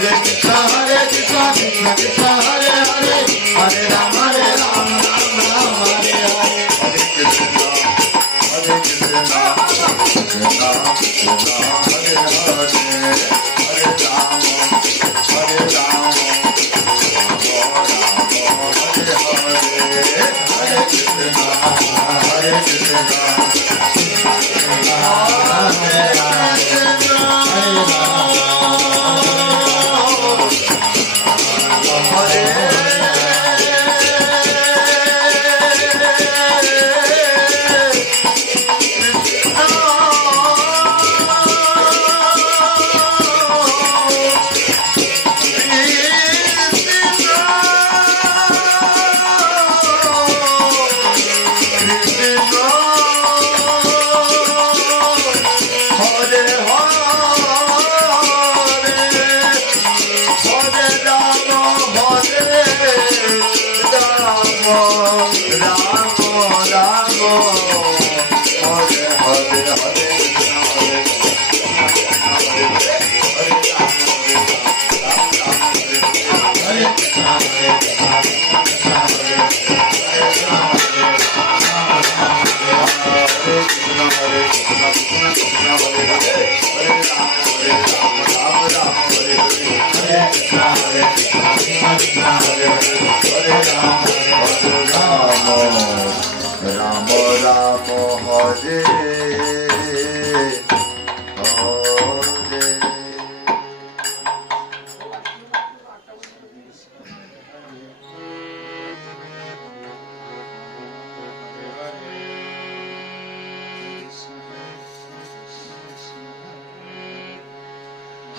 Hare Krishna Hare Krishna Hare Hare Hare Rama Hare Rama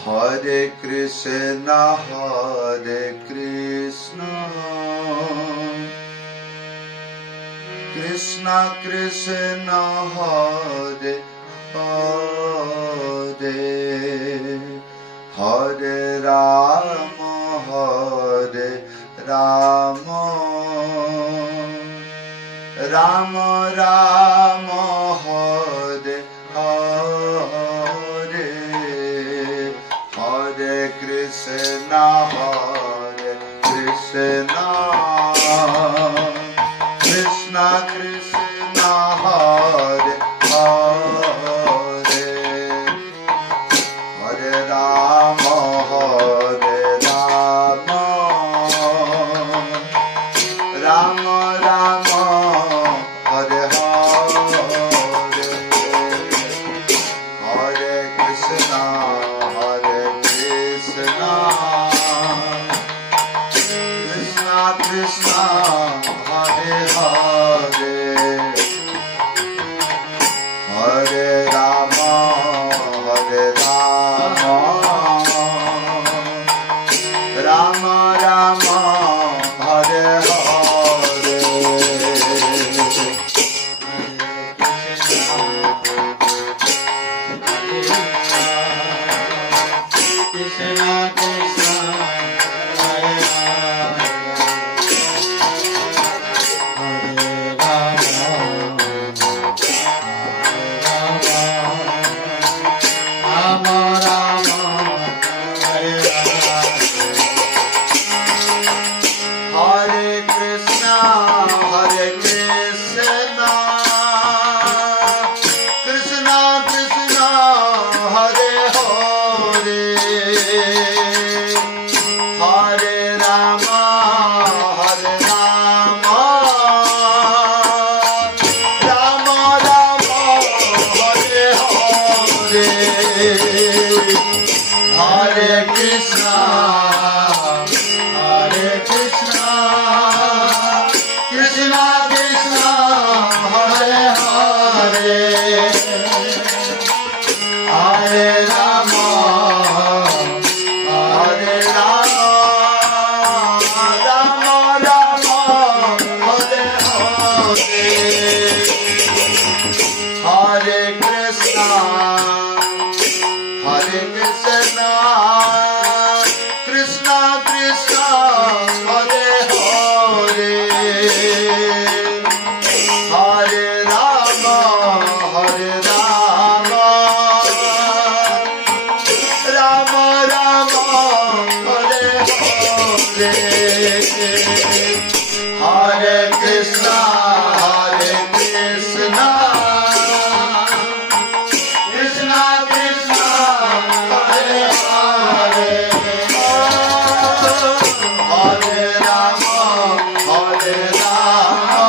Hare Krishna, Hare Krishna, Krishna Krishna, Hare Hare, Hare Rama, Hare Rama, Rama Rama, Hare Hare, Hare Krishna, Hare Krishna, Krishna Krishna, Hare Hare, Hare Rama, Hare Rama, Rama Rama, Hare Hare, Hare Krishna, Hare Krishna, Krishna Krishna, Hare Hare, Hare Rama, Hare Rama, Rama Rama, Hare Hare, Krishna Krishna, Hare Rama, Hare Rama, Rama Rama, Hare Rama. Hare Krishna, Hare Krishna, Krishna Krishna, Hare Hare, Hare Rama, Hare Rama, Rama Rama, Hare Hare, Hare Krishna, Hare Krishna, Krishna Krishna, Hare Hare, Hare Rama, Hare Rama, Rama Rama, Hare Hare, Hare Krishna, Hare Krishna, Krishna Krishna, Hare Hare, Hare Rama, Hare Rama, Rama Rama, Hare Hare, Hare Krishna, Hare Krishna, Krishna Krishna, Hare Hare, Hare Rama, Hare Rama,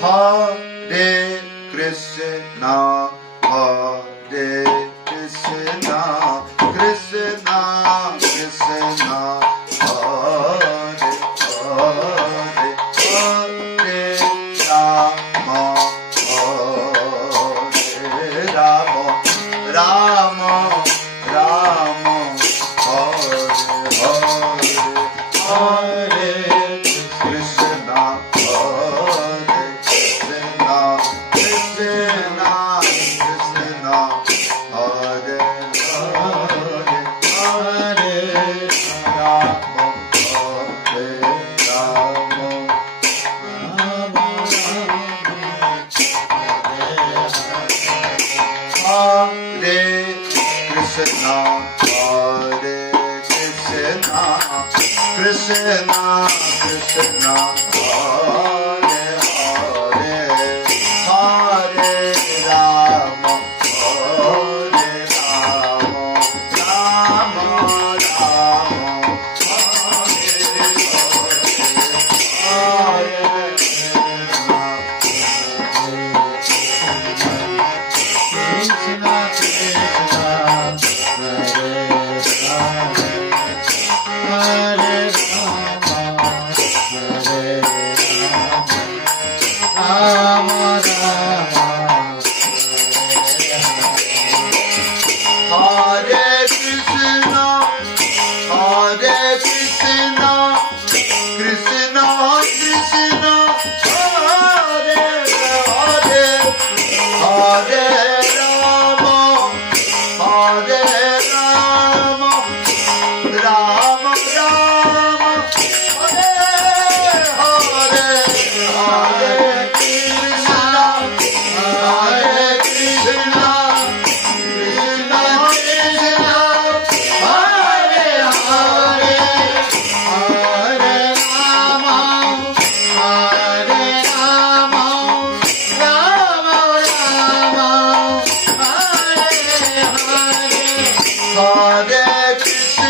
Hare Krishna, Hare Krishna, Krishna Krishna, Hare Hare, Hare Rama, Hare Rama, Rama Rama, Hare Hare, Hare Krishna, Hare Krishna, Krishna Krishna, Hare Hare, Hare Rama, Hare Rama, Hare Krishna,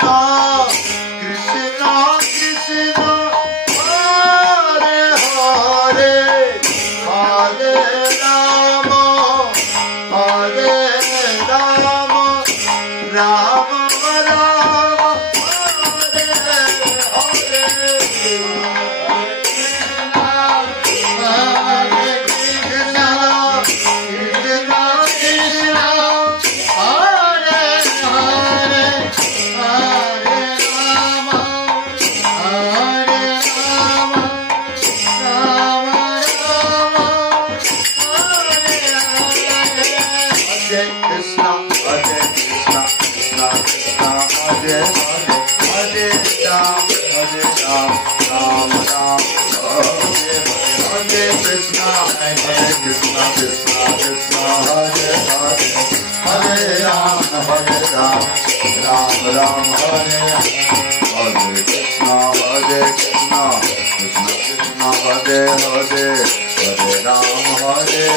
Hare Krishna, Krishna Krishna, Hare Hare, Hare Rama, Hare Rama, Rama Rama, Hare Hare, Krishna Krishna, Hare Rama, Hare Rama, Hare Rama, Rama Rama, Hare Krishna, Hare Krishna, Krishna Krishna, Hare Hare, Hare Rama, Hare Rama, Rama Rama, Hare Hare, Hare Krishna, Hare Krishna, Krishna Krishna, Hare Hare, Hare Rama, Hare Rama, Rama Rama, Hare Hare. Hare Krishna, Hare Krishna, Krishna Krishna, Hare Hare, Hare Rama, Hare Rama, Rama Rama, Hare Hare, Hare Krishna, Krishna Krishna, Hare Hare, Hare Rama, Hare Rama, Rama Rama,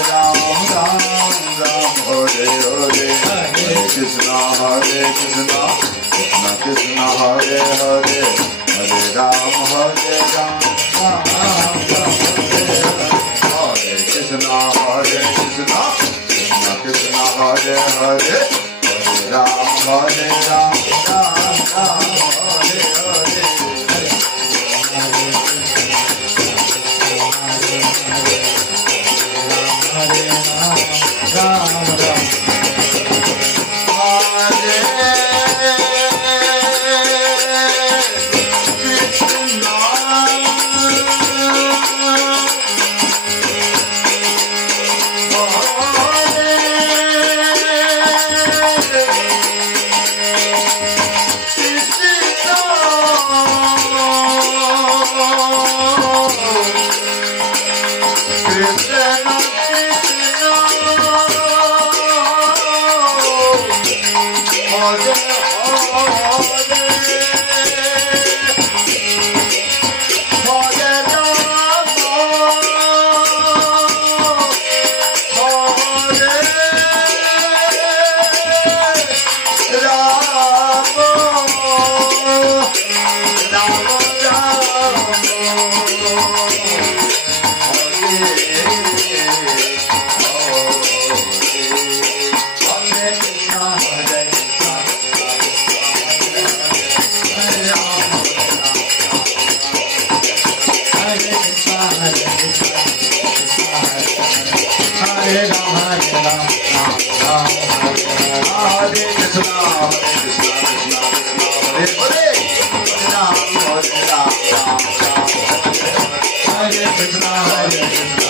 Hare Hare. Hare Krishna, Hare Krishna, Krishna Krishna, Hare Hare, Hare Ram, Hare Ram, Ram Ram, Hare Hare. Hare Krishna, Hare Krishna, Krishna Krishna, Hare Hare, Hare Ram, Hare Ram, Ram Ram, Hare Hare. Hare Krishna, Hare Krishna, Krishna Krishna, Hare Hare, Hare Ram, Hare Ram, Ram Ram, Hare Hare. Hare Krishna, Hare Krishna, Krishna Krishna, Hare Hare, Hare Ram, Hare Ram, Ram Ram, Hare Hare. Hare Krishna, Hare Krishna, Krishna Krishna, Hare Hare, Hare Ram, Hare Ram, Ram Ram, Hare Hare. Hare Rama, Rama Rama. Rama Hare Krishna, Hare Krishna.